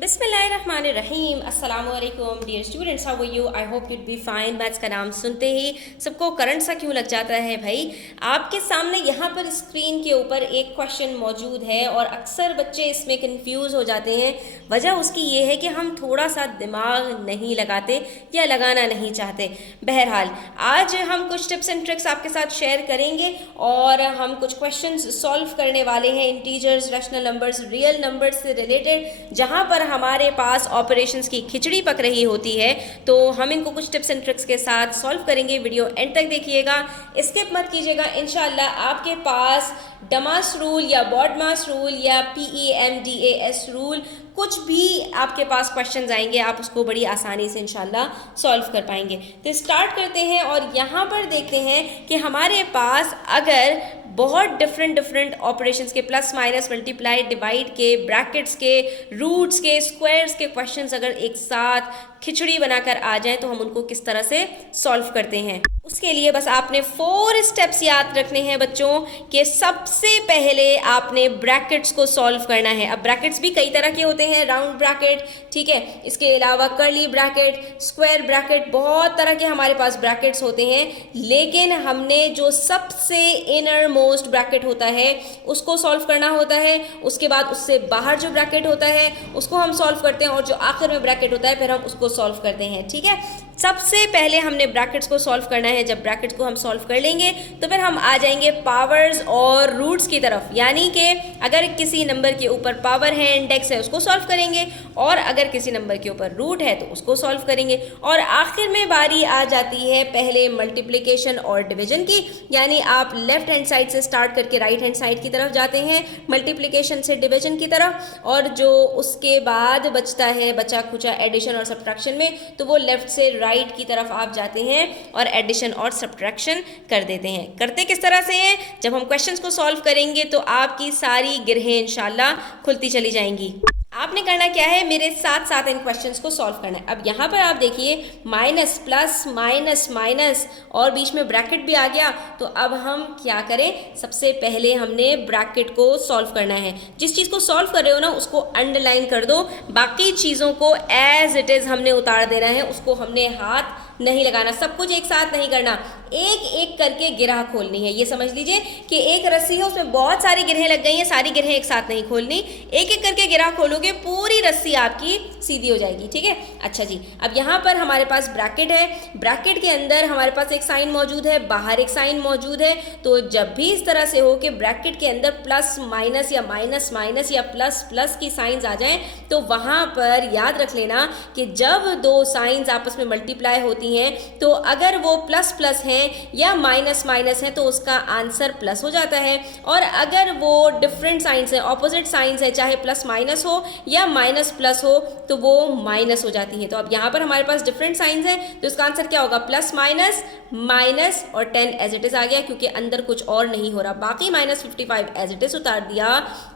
बिस्मिल्लाहिर्रहमानिर्रहीम। अस्सलामु अलैकुम dear students, how are you? I hope you'd be fine. Maths का नाम सुनते ही सबको करंट सा क्यों लग जाता है भाई? आपके सामने यहाँ पर स्क्रीन के ऊपर एक क्वेश्चन मौजूद है और अक्सर बच्चे इसमें कंफ्यूज हो जाते हैं। वजह उसकी ये है कि हम थोड़ा सा दिमाग नहीं लगाते या लगाना नहीं चाहते। बहरहाल आज हम कुछ टिप्स एंड ट्रिक्स आपके साथ शेयर करेंगे और हम कुछ क्वेश्चंस सॉल्व करने वाले हैं integers, rational numbers, real numbers से रिलेटेड, जहाँ पर हमारे पास ऑपरेशंस की खिचड़ी पक रही होती है। तो हम इनको कुछ टिप्स एंड ट्रिक्स के साथ सॉल्व करेंगे। वीडियो एंड तक देखिएगा, स्किप मत कीजिएगा। इंशाल्लाह आपके पास डमास रूल या बॉडमास रूल या PEMDAS रूल कुछ भी आपके पास क्वेश्चंस आएंगे, आप उसको बड़ी आसानी से इंशाल्लाह सॉल्व कर पाएंगे। तो स्टार्ट करते हैं और यहाँ पर देखते हैं कि हमारे पास अगर बहुत डिफरेंट ऑपरेशंस के, प्लस माइनस मल्टीप्लाई डिवाइड के, ब्रैकेट्स के, रूट्स के, स्क्वायर्स के क्वेश्चंस अगर एक साथ खिचड़ी बनाकर आ जाएं तो हम उनको किस तरह से सॉल्व करते हैं। उसके लिए बस आपने 4 स्टेप्स याद रखने हैं बच्चों कि सबसे पहले आपने ब्रैकेट्स को सॉल्व करना है। अब ब्रैकेट्स भी कई तरह के होते हैं, राउंड ब्रैकेट, ठीक है, इसके अलावा कर्ली ब्रैकेट, स्क्वायर ब्रैकेट, बहुत तरह के हमारे पास ब्रैकेट्स होते हैं। लेकिन हमने जो सबसे इनर मोस्ट ब्रैकेट होता है उसको सॉल्व करना होता है। उसके बाद उससे बाहर जो ब्रैकेट होता है उसको हम सॉल्व करते हैं और जो आखिर में ब्रैकेट होता है फिर हम उसको सॉल्व करते हैं। ठीक है, सबसे पहले हमने ब्रैकेट्स को सॉल्व करना है। जब ब्रैकेट्स को हम सॉल्व कर लेंगे तो फिर हम आ जाएंगे पावर्स और रूट्स की तरफ, यानी कि अगर किसी नंबर के ऊपर पावर है, इंडेक्स है, उसको सॉल्व करेंगे और अगर किसी नंबर के ऊपर रूट है तो उसको सॉल्व करेंगे। और आखिर में बारी आ जाती है पहले मल्टीप्लिकेशन और डिवीजन की, यानी आप लेफ्ट हैंड साइड से स्टार्ट करके राइट हैंड साइड की तरफ जाते हैं मल्टीप्लिकेशन से डिवीजन की तरफ, और जो उसके बाद बचता है बचा खुचा एडिशन और सब्ट्रैक्शन में, तो वो लेफ्ट से राइट की तरफ आप जाते हैं और एडिशन और सब्ट्रैक्शन कर देते हैं। करते किस तरह से हैं? जब हम क्वेश्चंस को सॉल्व करेंगे तो आपकी सारी गिरहें इंशाल्लाह खुलती चली जाएंगी। आपने करना क्या है, मेरे साथ साथ इन क्वेश्चंस को सॉल्व करना है। अब यहाँ पर आप देखिए माइनस प्लस माइनस माइनस और बीच में ब्रैकेट भी आ गया। तो अब हम क्या करें, सबसे पहले हमने ब्रैकेट को सॉल्व करना है। जिस चीज़ को सॉल्व कर रहे हो ना उसको अंडरलाइन कर दो, बाकी चीज़ों को एज इट इज़ हमने उतार देना है, उसको हमने हाथ नहीं लगाना, सब कुछ एक साथ नहीं करना, एक एक करके गिरह खोलनी है। ये समझ लीजिए कि एक रस्सी है, उसमें बहुत सारी गिरहें लग गई हैं, सारी गिरहें एक साथ नहीं खोलनी, एक एक करके गिरह खोलोगे पूरी रस्सी आपकी सीधी हो जाएगी। ठीक है, अच्छा जी, अब यहाँ पर हमारे पास ब्रैकेट है, ब्रैकेट के अंदर हमारे पास एक साइन मौजूद है, बाहर एक साइन मौजूद है। तो जब भी इस तरह से हो कि ब्रैकेट के अंदर प्लस माइनस या माइनस माइनस या प्लस प्लस की साइंस आ जाएं, तो वहाँ पर याद रख लेना कि जब दो साइंस आपस में मल्टीप्लाई होती हैं तो अगर वो प्लस प्लस हैं या माइनस माइनस है तो उसका आंसर प्लस हो जाता है, और अगर वो डिफरेंट साइंस है, ऑपोजिट साइंस है, चाहे प्लस माइनस हो या माइनस प्लस हो, तो वो माइनस हो जाती है। तो अब यहाँ पर हमारे पास डिफरेंट साइंस है तो इसका आंसर क्या होगा, प्लस माइनस माइनस और 10 एज इट इज आ गया, क्योंकि अंदर कुछ और नहीं हो रहा। बाकी माइनस 55 एज इट इज उतार दिया,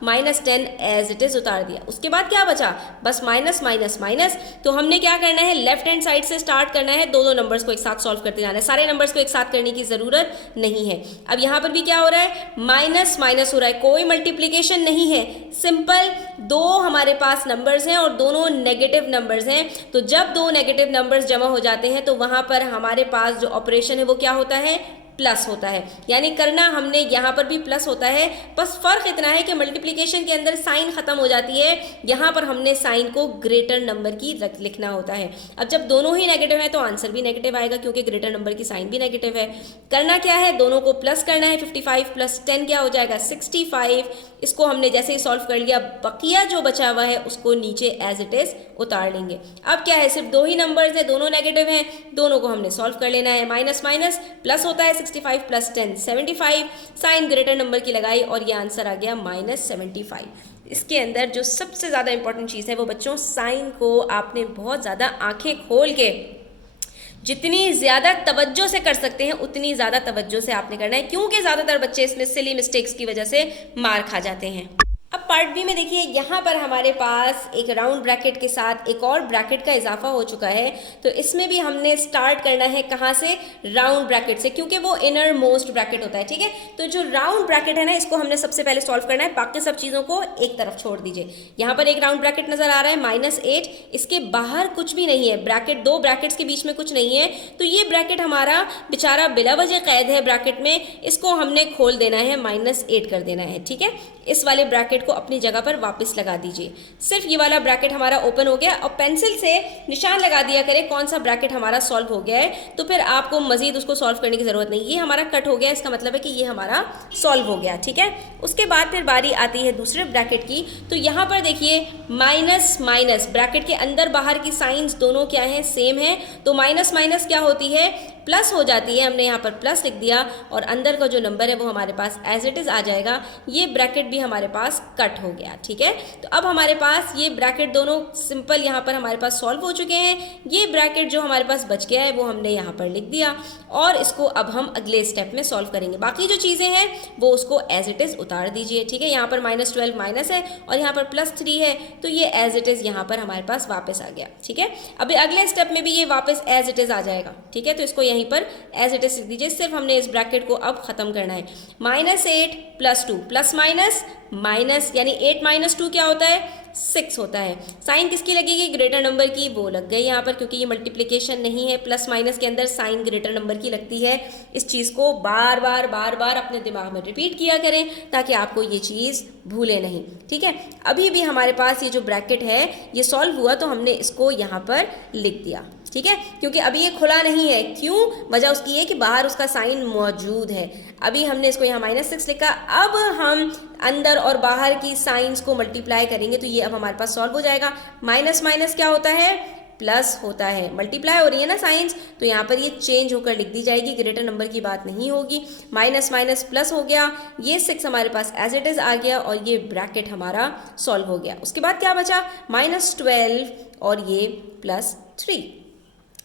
माइनस 10 एज इट इज उतार दिया। उसके बाद क्या बचा, बस माइनस माइनस माइनस। तो हमने क्या करना है, लेफ्ट हैंड साइड से स्टार्ट करना है, दो नंबर्स को एक साथ सॉल्व करते जाना है, सारे नंबर्स को एक साथ करने की जरूरत नहीं है। अब यहाँ पर भी क्या हो रहा है, माइनस माइनस हो रहा है, कोई मल्टीप्लीकेशन नहीं है, सिंपल दो हमारे पास नंबर्स हैं और दोनों नेगेटिव नंबर्स हैं। तो जब दो नेगेटिव नंबर्स जमा हो जाते हैं तो वहां पर हमारे पास जो ऑपरेशन है वो क्या होता है, प्लस होता है। यानी करना हमने यहाँ पर भी प्लस होता है, बस फर्क इतना है कि मल्टीप्लिकेशन के अंदर साइन खत्म हो जाती है, यहाँ पर हमने साइन को ग्रेटर नंबर की लिखना होता है। अब जब दोनों ही नेगेटिव है तो आंसर भी नेगेटिव आएगा, क्योंकि ग्रेटर नंबर की साइन भी नेगेटिव है। करना क्या है, दोनों को प्लस करना है। 55 प्लस 10 क्या हो जाएगा, 65। इसको हमने जैसे ही सॉल्व कर लिया, बकिया जो बचा हुआ है उसको नीचे एज इट इज उतार लेंगे। अब क्या है, सिर्फ दो ही नंबर्स हैं, दोनों नेगेटिव हैं, दोनों को हमने सॉल्व कर लेना है। माइनस माइनस प्लस होता है, 65 प्लस 10 75, साइन ग्रेटर नंबर की लगाई और ये आंसर आ गया माइनस 75। इसके अंदर जो सबसे ज़्यादा इंपॉर्टेंट चीज़ है वो बच्चों, साइन को आपने बहुत ज़्यादा आंखें खोल के जितनी ज़्यादा तवज्जो से कर सकते हैं उतनी ज़्यादा तवज्जो से आपने करना है, क्योंकि ज़्यादातर बच्चे इसमें सिली मिस्टेक्स की वजह से मार खा जाते हैं। अब पार्ट बी में देखिए यहाँ पर हमारे पास एक राउंड ब्रैकेट के साथ एक और ब्रैकेट का इजाफा हो चुका है। तो इसमें भी हमने स्टार्ट करना है कहाँ से, राउंड ब्रैकेट से, क्योंकि वो इनर मोस्ट ब्रैकेट होता है। ठीक है, तो जो राउंड ब्रैकेट है ना, इसको हमने सबसे पहले सॉल्व करना है, बाकी सब चीज़ों को एक तरफ छोड़ दीजिए। यहाँ पर एक राउंड ब्रैकेट नजर आ रहा है -8, इसके बाहर कुछ भी नहीं है, ब्रैकेट, दो ब्रैकेट्स के बीच में कुछ नहीं है, तो ये ब्रैकेट हमारा बेचारा बिला वजह कैद है ब्रैकेट में, इसको हमने खोल देना है, -8 कर देना है। ठीक है, इस वाले ब्रैकेट को अपनी जगह पर वापस लगा दीजिए। सिर्फ ये वाला ब्रैकेट हमारा ओपन हो गया, और पेंसिल से निशान लगा दिया करें कौन सा ब्रैकेट हमारा सॉल्व हो गया है, तो फिर आपको मजीद उसको सॉल्व करने की जरूरत नहीं। ये हमारा कट हो गया, इसका मतलब है कि ये हमारा सॉल्व हो गया। ठीक है, उसके बाद फिर बारी आती है दूसरे ब्रैकेट की। तो यहाँ पर देखिए माइनस माइनस, ब्रैकेट के अंदर बाहर की साइंस दोनों क्या है, सेम है, तो माइनस माइनस क्या होती है, प्लस हो जाती है। हमने यहाँ पर प्लस लिख दिया, और अंदर का जो नंबर है वो हमारे पास एज इट इज आ जाएगा। ये ब्रैकेट भी हमारे पास कट हो गया। ठीक है, तो अब हमारे पास ये ब्रैकेट दोनों सिंपल यहाँ पर हमारे पास सॉल्व हो चुके हैं। ये ब्रैकेट जो हमारे पास बच गया है वो हमने यहाँ पर लिख दिया, और इसको अब हम अगले स्टेप में सॉल्व करेंगे। बाकी जो चीज़ें हैं वो उसको एज इट इज उतार दीजिए। ठीक है, यहाँ पर -12 माइनस है और यहाँ पर +3 है, तो ये एज इट इज यहाँ पर हमारे पास वापस आ गया। ठीक है, अभी अगले स्टेप में भी ये वापस एज इट इज आ जाएगा। ठीक है, तो इसको यहीं पर एज इट इज लिख दीजिए। सिर्फ हमने इस ब्रैकेट को अब खत्म करना है। -8 + 2 प्लस माइनस माइनस, यानी 8 - 2 क्या होता है, 6 होता है। साइन किसकी लगेगी, ग्रेटर नंबर की, वो लग गई यहाँ पर, क्योंकि ये मल्टीप्लिकेशन नहीं है, प्लस माइनस के अंदर साइन ग्रेटर नंबर की लगती है। इस चीज़ को बार बार अपने दिमाग में रिपीट किया करें ताकि आपको ये चीज़ भूले नहीं। ठीक है, अभी भी हमारे पास ये जो ब्रैकेट है ये सॉल्व हुआ, तो हमने इसको यहाँ पर लिख दिया। ठीक है, क्योंकि अभी ये खुला नहीं है, क्यों, वजह उसकी है कि बाहर उसका साइन मौजूद है। अभी हमने इसको यहाँ -6 लिखा, अब हम अंदर और बाहर की साइंस को मल्टीप्लाई करेंगे, तो ये अब हमारे पास सॉल्व हो जाएगा। माइनस माइनस क्या होता है, प्लस होता है, मल्टीप्लाई हो रही है ना साइंस, तो यहाँ पर ये चेंज होकर लिख दी जाएगी, ग्रेटर नंबर की बात नहीं होगी। माइनस माइनस प्लस हो गया, ये 6 हमारे पास एज इट इज आ गया, और ये ब्रैकेट हमारा सॉल्व हो गया। उसके बाद क्या बचा, -12 और ये +3।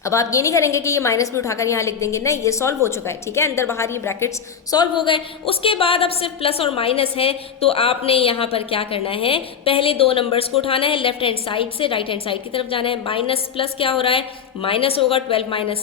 अब आप ये नहीं करेंगे कि ये माइनस भी उठाकर यहाँ लिख देंगे, नहीं, ये सॉल्व हो चुका है। ठीक है, अंदर बाहर ये ब्रैकेट्स सॉल्व हो गए। उसके बाद अब सिर्फ प्लस और माइनस है, तो आपने यहाँ पर क्या करना है, पहले दो नंबर्स को उठाना है, लेफ्ट हैंड साइड से राइट हैंड साइड की तरफ जाना है। माइनस प्लस क्या हो रहा है, माइनस होगा, 12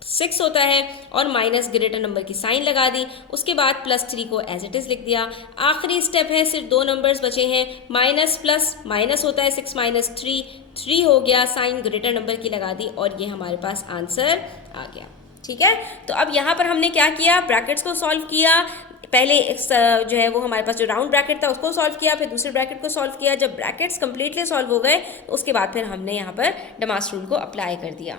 - 6 होता है, और माइनस ग्रेटर नंबर की साइन लगा दी। उसके बाद +3 को एज इट इज लिख दिया। आखिरी स्टेप है, सिर्फ दो नंबर्स बचे हैं, माइनस प्लस माइनस होता है, 6 - 3 हो गया, साइन ग्रेटर नंबर की लगा दी, और ये हमारे पास आंसर आ गया। ठीक है, तो अब यहाँ पर हमने क्या किया, ब्रैकेट्स को सॉल्व किया। पहले जो है वो हमारे पास जो राउंड ब्रैकेट था उसको सॉल्व किया, फिर दूसरे ब्रैकेट को सॉल्व किया। जब ब्रैकेट्स कंप्लीटली सॉल्व हो गए, तो उसके बाद फिर हमने यहाँ पर डमास रूल को अप्लाई कर दिया।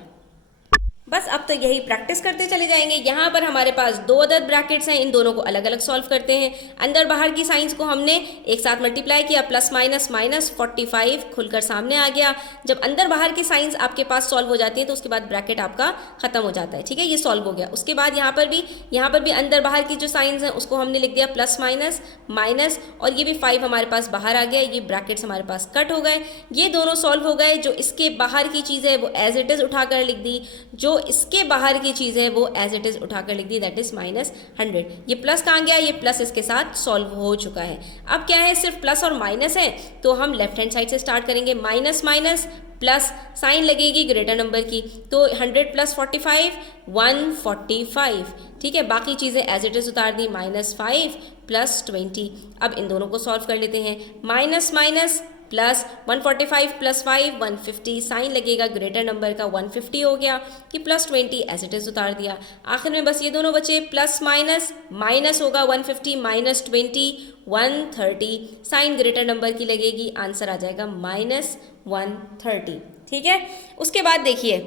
बस अब तो यही प्रैक्टिस करते चले जाएंगे। यहाँ पर हमारे पास दो अदद ब्रैकेट्स हैं, इन दोनों को अलग अलग सॉल्व करते हैं। अंदर बाहर की साइंस को हमने एक साथ मल्टीप्लाई किया, प्लस माइनस माइनस 45 खुलकर सामने आ गया। जब अंदर बाहर की साइंस आपके पास सॉल्व हो जाती है, तो उसके बाद ब्रैकेट आपका खत्म हो जाता है। ठीक है, ये सॉल्व हो गया। उसके बाद यहाँ पर भी अंदर बाहर की जो साइंस हैं उसको हमने लिख दिया प्लस माइनस माइनस, और ये भी 5 हमारे पास बाहर आ गया। ये ब्रैकेट्स हमारे पास कट हो गए, ये दोनों सॉल्व हो गए। जो इसके बाहर की चीज़ है वो एज इट इज उठाकर लिख दी, जो इसके बाहर की चीज़ है वो एज इट इज उठाकर लिख दी, दैट इज -100। ये प्लस कहाँ गया, ये प्लस इसके साथ सॉल्व हो चुका है। अब क्या है, सिर्फ प्लस और माइनस है, तो हम लेफ्ट हैंड साइड से स्टार्ट करेंगे। माइनस माइनस प्लस, साइन लगेगी ग्रेटर नंबर की, तो 100 + 45 145। ठीक है, बाकी चीज़ें एज इट इज उतार दी, -5 + 20। अब इन दोनों को सॉल्व कर लेते हैं। माइनस माइनस प्लस 145 + 5 150, साइन लगेगा ग्रेटर नंबर का, 150 हो गया। कि +20 एज इट इज उतार दिया। आखिर में बस ये दोनों बचे, प्लस माइनस, माइनस होगा 150 - 20 130, साइन ग्रेटर नंबर की लगेगी, आंसर आ जाएगा -130। ठीक है, उसके बाद देखिए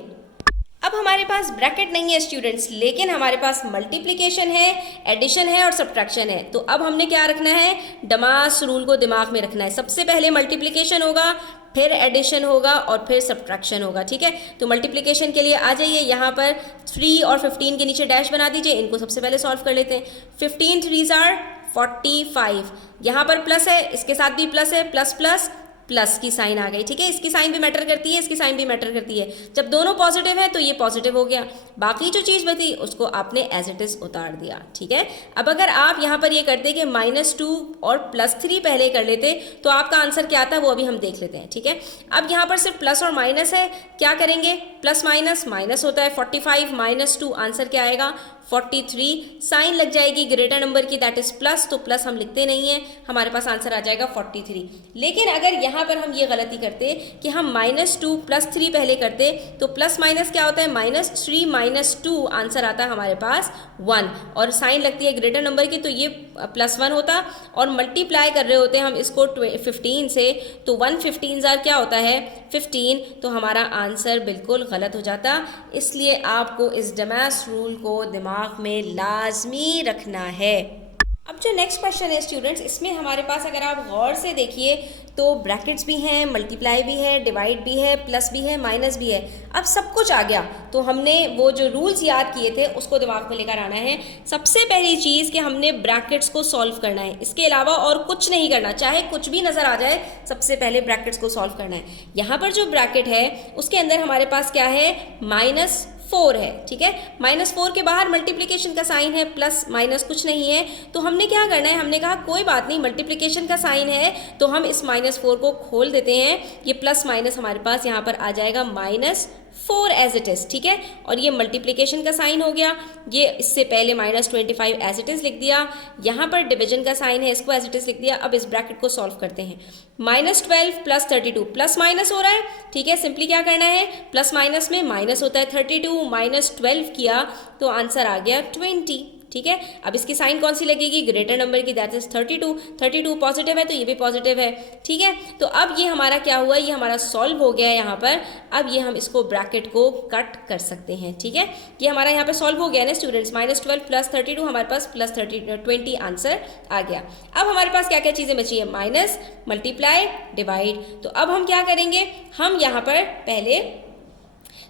अब हमारे पास ब्रैकेट नहीं है स्टूडेंट्स, लेकिन हमारे पास मल्टीप्लिकेशन है, एडिशन है और सब्ट्रैक्शन है। तो अब हमने क्या रखना है, डमास रूल को दिमाग में रखना है। सबसे पहले मल्टीप्लिकेशन होगा, फिर एडिशन होगा और फिर सब्ट्रैक्शन होगा। ठीक है, तो मल्टीप्लिकेशन के लिए आ जाइए, यहाँ पर 3 और 15 के नीचे डैश बना दीजिए। इनको सबसे पहले सॉल्व कर लेते हैं। 15 3s are 45, यहाँ पर प्लस है, इसके साथ भी प्लस है, प्लस प्लस प्लस की साइन आ गई, ठीक है। इसकी साइन भी मैटर करती है, इसकी साइन भी मैटर करती है। जब दोनों पॉजिटिव है तो ये पॉजिटिव हो गया, बाकी जो चीज़ बची उसको आपने एज इट इज़ उतार दिया, ठीक है। अब अगर आप यहाँ पर ये करते कि -2 और +3 पहले कर लेते तो आपका आंसर क्या आता है वो अभी हम देख लेते हैं, ठीक है। अब यहाँ पर सिर्फ प्लस और माइनस है, क्या करेंगे, प्लस माइनस माइनस होता है, 45 - 2 आंसर क्या आएगा 43। साइन लग जाएगी ग्रेटर नंबर की, दैट इज प्लस, तो प्लस हम लिखते नहीं है, हमारे पास आंसर आ जाएगा 43। लेकिन अगर यहाँ पर हम ये गलती करते कि हम -2 +3 पहले करते तो प्लस माइनस क्या होता है, -3 - 2 आंसर आता है हमारे पास 1, और साइन लगती है ग्रेटर नंबर की तो ये +1 होता, और मल्टीप्लाई कर रहे होते हैं हम इसको 15 से, तो 1 15 क्या होता है 15, तो हमारा आंसर बिल्कुल गलत हो जाता। इसलिए आपको इस डमैस रूल को दिमाग में लाजमी रखना है। अब जो नेक्स्ट क्वेश्चन है स्टूडेंट्स, इसमें हमारे पास अगर आप गौर से देखिए तो ब्रैकेट्स भी हैं, मल्टीप्लाई भी है, डिवाइड भी है, प्लस भी है, माइनस भी है, अब सब कुछ आ गया। तो हमने वो जो रूल्स याद किए थे उसको दिमाग में लेकर आना है। सबसे पहली चीज़ कि हमने ब्रैकेट्स को सॉल्व करना है, इसके अलावा और कुछ नहीं करना, चाहे कुछ भी नज़र आ जाए, सबसे पहले ब्रैकेट्स को सॉल्व करना है। यहाँ पर जो ब्रैकेट है उसके अंदर हमारे पास क्या है, -4 है, ठीक है। -4 के बाहर मल्टीप्लिकेशन का साइन है, प्लस माइनस कुछ नहीं है, तो हमने क्या करना है, हमने कहा कोई बात नहीं, मल्टीप्लिकेशन का साइन है तो हम इस -4 को खोल देते हैं, ये प्लस माइनस हमारे पास यहाँ पर आ जाएगा -4 एज इट इज़, ठीक है। और ये मल्टीप्लिकेशन का साइन हो गया, ये इससे पहले -25 एज इट इज़ लिख दिया, यहाँ पर डिवीजन का साइन है, इसको एज इट इज़ लिख दिया। अब इस ब्रैकेट को सॉल्व करते हैं, -12 + 32 प्लस माइनस हो रहा है, ठीक है। सिंपली क्या करना है, प्लस माइनस में माइनस होता है, 32 - 12 किया तो आंसर आ गया 20, ठीक है। अब इसकी साइन कौन सी लगेगी, ग्रेटर नंबर की, दैट इज 32 पॉजिटिव है तो ये भी पॉजिटिव है, ठीक है। तो अब ये हमारा क्या हुआ, ये हमारा सॉल्व हो गया है यहाँ पर। अब ये हम इसको ब्रैकेट को कट कर सकते हैं, ठीक है। ये हमारा यहाँ पे सॉल्व हो गया ना स्टूडेंट्स, -12 + 32 हमारे पास +20 आंसर आ गया। अब हमारे पास क्या क्या चीज़ें बची है, माइनस, मल्टीप्लाई, डिवाइड। तो अब हम क्या करेंगे, हम यहाँ पर पहले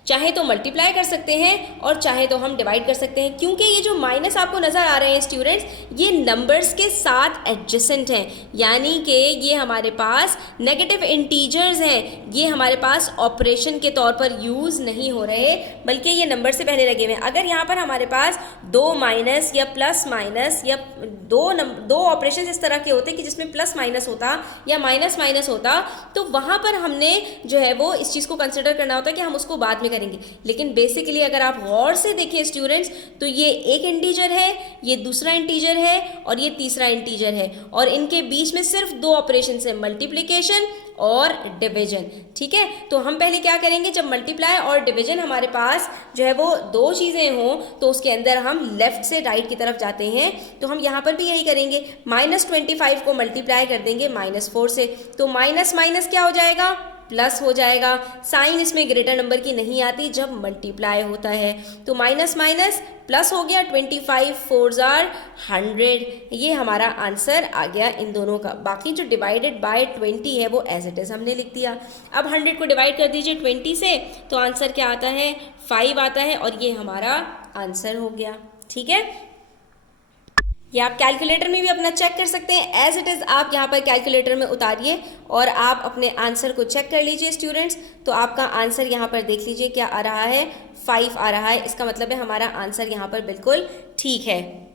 चाहे तो मल्टीप्लाई कर सकते हैं और चाहे तो हम डिवाइड कर सकते हैं, क्योंकि ये जो माइनस आपको नज़र आ रहे हैं स्टूडेंट्स, ये नंबर्स के साथ एडजेसेंट हैं, यानी कि ये हमारे पास नेगेटिव इंटीजर्स हैं, ये हमारे पास ऑपरेशन के तौर पर यूज़ नहीं हो रहे, बल्कि ये नंबर से पहले लगे हुए हैं। अगर यहाँ पर हमारे पास 2 माइनस या प्लस माइनस या दो ऑपरेशन इस तरह के होते कि जिसमें प्लस माइनस होता या माइनस माइनस होता, तो वहाँ पर हमने जो है वो इस चीज़ को कंसिडर करना होता है कि हम उसको बाद में करेंगे। लेकिन बेसिकली अगर आप गौर से देखें स्टूडेंट्स, तो ये एक इंटीजर है, ये दूसरा इंटीजर है और ये तीसरा इंटीजर है, और इनके बीच में सिर्फ 2 ऑपरेशन है, मल्टीप्लिकेशन और डिवीजन, ठीक है। तो हम पहले क्या करेंगे, जब मल्टीप्लाई और डिवीजन हमारे पास जो है वो 2 चीज़ें हों तो उसके अंदर हम लेफ्ट से राइट की तरफ जाते हैं। तो हम यहाँ पर भी यही करेंगे, -25 को मल्टीप्लाई कर देंगे -4 से, तो माइनस माइनस क्या हो जाएगा, प्लस हो जाएगा। साइन इसमें ग्रेटर नंबर की नहीं आती जब मल्टीप्लाई होता है, तो माइनस माइनस प्लस हो गया, 25 4s are 100, ये हमारा आंसर आ गया इन दोनों का। बाकी जो डिवाइडेड बाय 20 है वो एज इट इज़ हमने लिख दिया। अब 100 को डिवाइड कर दीजिए 20 से, तो आंसर क्या आता है, 5 आता है, और ये हमारा आंसर हो गया, ठीक है। ये आप कैलकुलेटर में भी अपना चेक कर सकते हैं, एज इट इज़ आप यहाँ पर कैलकुलेटर में उतारिए और आप अपने आंसर को चेक कर लीजिए स्टूडेंट्स। तो आपका आंसर यहाँ पर देख लीजिए क्या आ रहा है, 5 आ रहा है, इसका मतलब है हमारा आंसर यहाँ पर बिल्कुल ठीक है।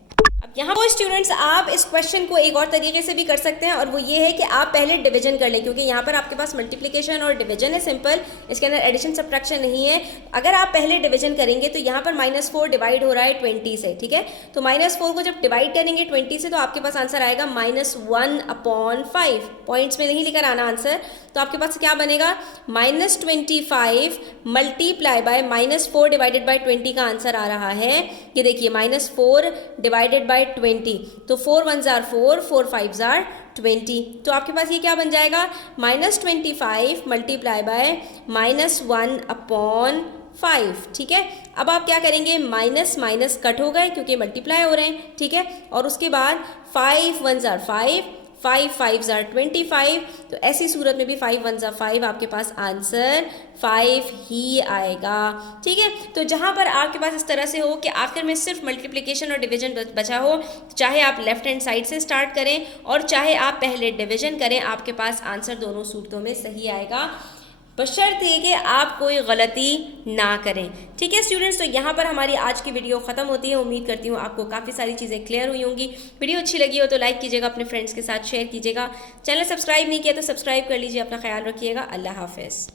अब यहाँ पर स्टूडेंट्स आप इस क्वेश्चन को एक और तरीके से भी कर सकते हैं, और वो ये है कि आप पहले डिवीजन कर लें, क्योंकि यहाँ पर आपके पास मल्टीप्लिकेशन और डिवीजन है सिंपल, इसके अंदर एडिशन सब्ट्रैक्शन नहीं है। अगर आप पहले डिवीजन करेंगे तो यहाँ पर -4 डिवाइड हो रहा है 20 से, ठीक है। तो -4 को जब डिवाइड करेंगे 20 से तो आपके पास आंसर आएगा -1/5, पॉइंट्स में नहीं लिखकर आना आंसर। तो आपके पास क्या बनेगा, -25 मल्टीप्लाई बाय -4 डिवाइडेड बाय 20 का आंसर आ रहा है, ये देखिए -4 डिवाइडेड बाय 20, तो 4 1s are 4, 4 5s are 20, तो आपके पास ये क्या बन जाएगा, -25 मल्टीप्लाई बाय -1/5, ठीक है। अब आप क्या करेंगे, माइनस माइनस कट हो गए क्योंकि मल्टीप्लाई हो रहे हैं, ठीक है। और उसके बाद 5 1s are 5, 5 5 ज़ार 25, तो ऐसी सूरत में भी 5 1 ज़ार 5, आपके पास आंसर 5 ही आएगा। ठीक है, तो जहाँ पर आपके पास इस तरह से हो कि आखिर में सिर्फ मल्टीप्लिकेशन और डिवीजन बचा हो, चाहे आप लेफ्ट हैंड साइड से स्टार्ट करें और चाहे आप पहले डिवीजन करें, आपके पास आंसर दोनों सूरतों में सही आएगा, बशर्ते कि आप कोई गलती ना करें। ठीक है स्टूडेंट्स, तो यहाँ पर हमारी आज की वीडियो ख़त्म होती है। उम्मीद करती हूँ आपको काफ़ी सारी चीज़ें क्लियर हुई होंगी। वीडियो अच्छी लगी हो तो लाइक कीजिएगा, अपने फ्रेंड्स के साथ शेयर कीजिएगा। चैनल सब्सक्राइब नहीं किया तो सब्सक्राइब कर लीजिए। अपना ख्याल रखिएगा। अल्लाह हाफ़िज़।